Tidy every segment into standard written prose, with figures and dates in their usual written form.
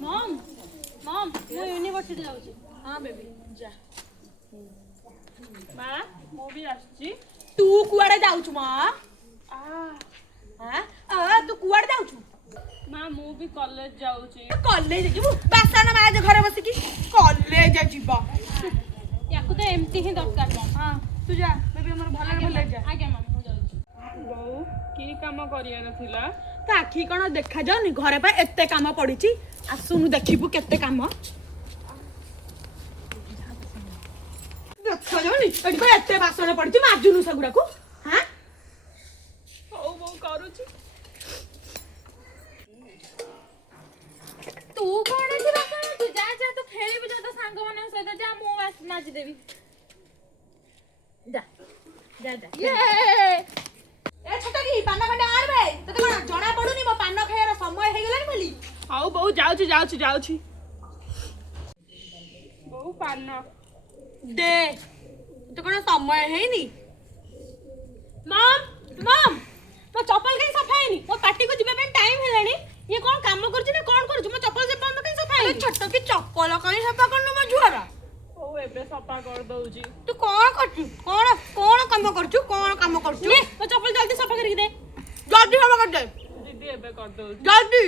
Mom mom मैं university जाऊँ। हाँ बेबी जा। माँ मु भी आसची। तू कुआड़े जाऊछु मां? तू कुआड़े जाऊछु? माँ मु भी कॉलेज जाऊची। कॉलेज जीवु बासन माज घर बसिकी कॉलेज जीवा याकू तो एमती ही दरकार मॉम। हां तू जा बेबी हमर भले जा। आगे मॉम मु जाऊँ। बहु की काम करियार थिला? ता आखी कोन देखा जाउनी घरे पा एते काम पड़ीची आसुनु देखिबु केते काम देखा जाउनी एडी को एते बासन पड़ीची माजुनु सगुडा को। हां हौ बहु करूची। तू कौन है बासन? तू जा जा तू खेलिबु जा तो सांग माने सहित जा मु नाच देबी। जा जा जा ये ए छटकी पान खंडे आनबे तते कोन जणा पडुनी मो पान खायर समय हे गेलानी बोली। हौ बहु जाऊची। बहु पान दे तो कोन समय हेनी। मम मम मो चप्पल कहीं सफा हेनी मो पार्टी को जिबे पे टाइम हेलानी ये कोन काम करछ ने कोन करछ मो चप्पल से बंद कहीं सफा हेनी। छोटो की चप्पल कहीं सफा करनु मो जुआरा बहु एबे सफा कर दउची। तू कोन करछु कोन काम करछु ले वो चप्पल जल्दी सफा करके दे। जल्दी सफा कर दे दीदी एबे कर दउची। जल्दी।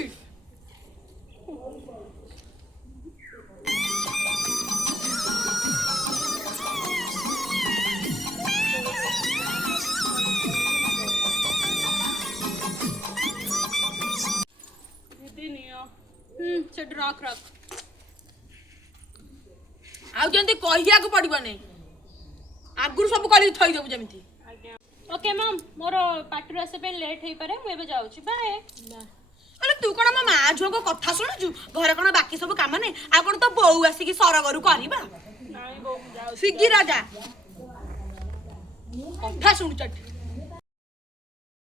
दीदी नियो। से रख रख। आउ जंती कहिया को पड़िबो नै आगुर सब कली थई देबु जेमिति। आज्ञा। ओके मॉम मोर पार्टी आसे पे लेट हेई पारे मु एबे जाऊँ। बाय। अरे तू कोन मा झुओ को कथा सुनुछु घर कोन बाकी सब काम नै आ कोन तो बोउ आसी की सरगरु करबा नाई बहु जाऊची। सिगी राजा कथा सुनु चट